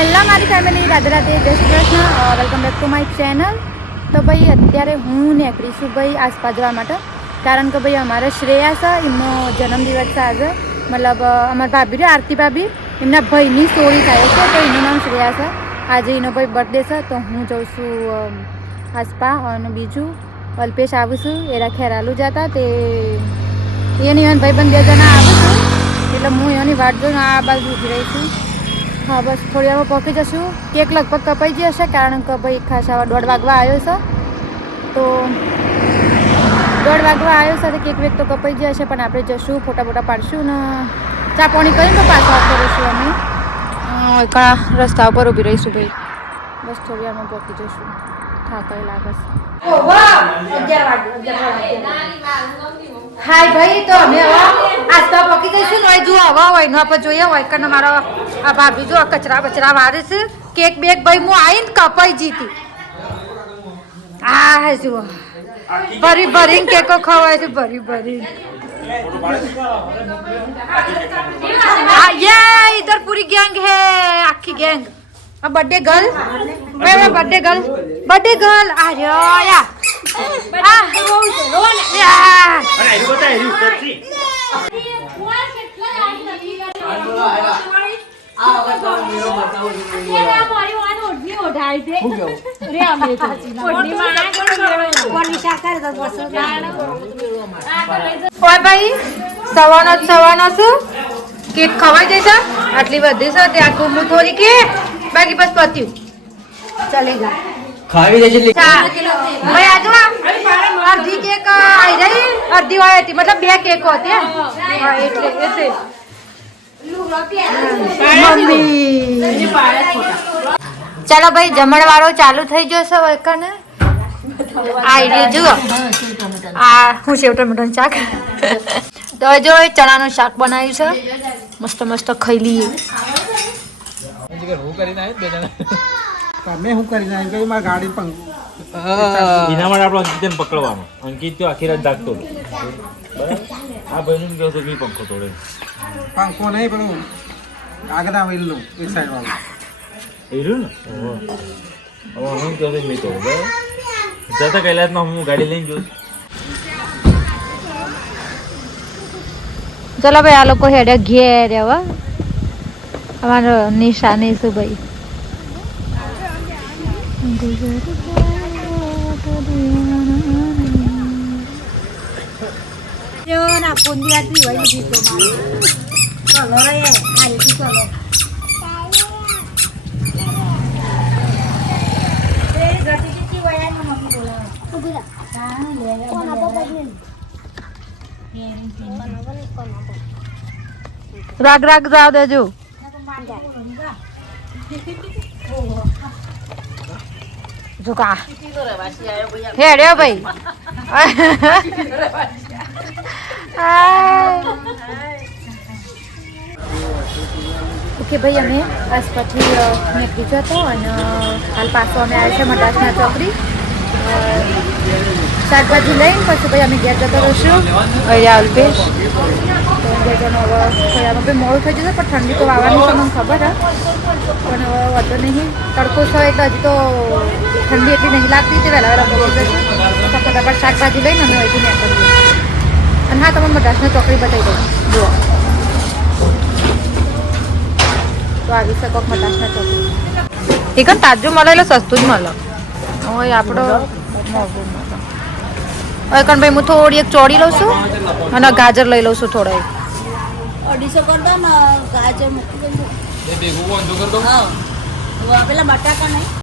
Hello મારી family, Radhe Radhe, જય Shri Krishna, welcome back to my channel. તો ભાઈ અત્યારે હું નીકળીશું ભાઈ આસપાસ જવા માટે, કારણ કે ભાઈ અમારે શ્રેયા છે, એમનો જન્મદિવસ છે આજે. મતલબ અમારા ભાભી રે આરતી ભાભી, એમના ભાઈની સોળી થાય છે, તો એનું નામ શ્રેયા છે. આજે એનો ભાઈ બર્થડે છે, તો હું જઉં છું આસપા. અને બીજું અલ્પેશ આવું છું, એના ખેરાલું જતા તે એની ભાઈ બંધ 2 જણા આવું છું, એટલે હું એની વાટ જોઈને આ બાજુ ઊભી રહી છું. હા બસ થોડી વારમાં પહોંચી જશું. કેક લગભગ કપાઈ ગઈ હશે, કારણ કે ભાઈ ખાસ આવા 1:30 વાગવા આવ્યો છે, તો 1:30 વાગવા આવ્યો છે, તો કેક વેક તો કપાઈ ગઈ હશે. પણ આપણે જશું, ફોટા બોટા પાડશું ને ચા પાણી કરીને તો પાછા કરીશું. અમે ઘણા રસ્તા ઉપર ઊભી રહીશું ભાઈ. બસ થોડી વારમાં પહોંચી જશું. થાકાઈ લાગે છે. હાય ભાઈ, તો અમે હવે આસપા પકી જઈશું ને. જો હવા હોય ને આપણે જોઈએ હોય કે મારો આ ભાભી જો કચરા બચરા વારે છે. કેક બેક ભાઈ હું આવીને કપાઈ જીતી. આ જુઓ ભરી ભરીને કેકો ખવાય છે, ભરી ભરી. ये इधर पूरी गैंग है, आखी गैंग. अब बर्थडे गर्ल, मैं बर्थडे गर्ल आ रहा या ભાઈ સવાનો છું. કેક ખવાઈ જશે, આટલી બધી છે તે આખું હું થોડી કે બાકી બસ પત્યું ચાલે જા ખાવી દેજે ભાઈ. આજુ અડધી કેક આવી રહી, અડધી હોય હતી, મતલબ 2 કેકો હતી એટલે મમ્મી. ચાલો ભાઈ, જમણવાળો ચાલુ થઈ ગયો છે હવે કને. આ જુઓ, આ હું સેવ ટમેટાનું શાક. તો જો ચણાનું શાક બનાવ્યું છે, મસ્ત મસ્ત ખાઈ લઈએ. તમે શું કરીને આવી મારી ગાડી એના માટે આપણો અંકિતને પકડવાનો. અંકિત તો આખી રાત જાગતો હતો. બરાબર, આ ભાઈનું કહ્યું હતું કે પંખો તોડે. પંખો નહીં, પેલું આગળ વેલું એક સાઈડ વાળું એ રહ્યું ને. હવે હું કહ્યું મેં તોડે. બરાબર, જતા કૈલાસમાં હું ગાડી લઈને જોઉં. ચલો ભાઈ, આ લોકો હેડે ઘેર હવે. અમારો નિશાની શું ભાઈ. રાગ રાગ જાવ દેજો. ઝુકા હેડ્યો ભાઈ. ઓકે ભાઈ, અમે આસપાસથી નીકળી જતો અને હાલ પાછો અમે આવ્યા છે મદ્રાસના ચોકડી. શાકભાજી લઈને પછી ભાઈ અમે ઘેર જતો રહીશું. અહીંયા અલ્પેશ તો ઘેર જવાનું હવે થોડામાં ભાઈ મોડું થઈ જશે, પણ ઠંડી તો આવવાની છે મને ખબર હે. પણ હવે વધુ નહીં, તડકો છે એટલે હજી તો ઠંડી એટલી નહીં લાગતી. તે વહેલા વહેલા પહોંચી જશે. તો ફટાફટ શાકભાજી લઈને અમે અહીંથી નીકળીએ. અને હા, તમે મદ્રાસના ચોકડી બતાવી દઉં જુઓ. તો આવી શકો મદ્રાસના ચોકડી. એ કણ તાજું મળે એટલે સસ્તું જ મળે. હવે આપણો મોંઘું મળે. હવે કણ ભાઈ હું થોડી એક ચોળી લઉં છું અને ગાજર લઈ લઉં છું થોડા. 250 कर दो ना, गाजर मूकी दो. ये बेगू को अंदर कर दो. हाँ, वो पेला बटाका नहीं.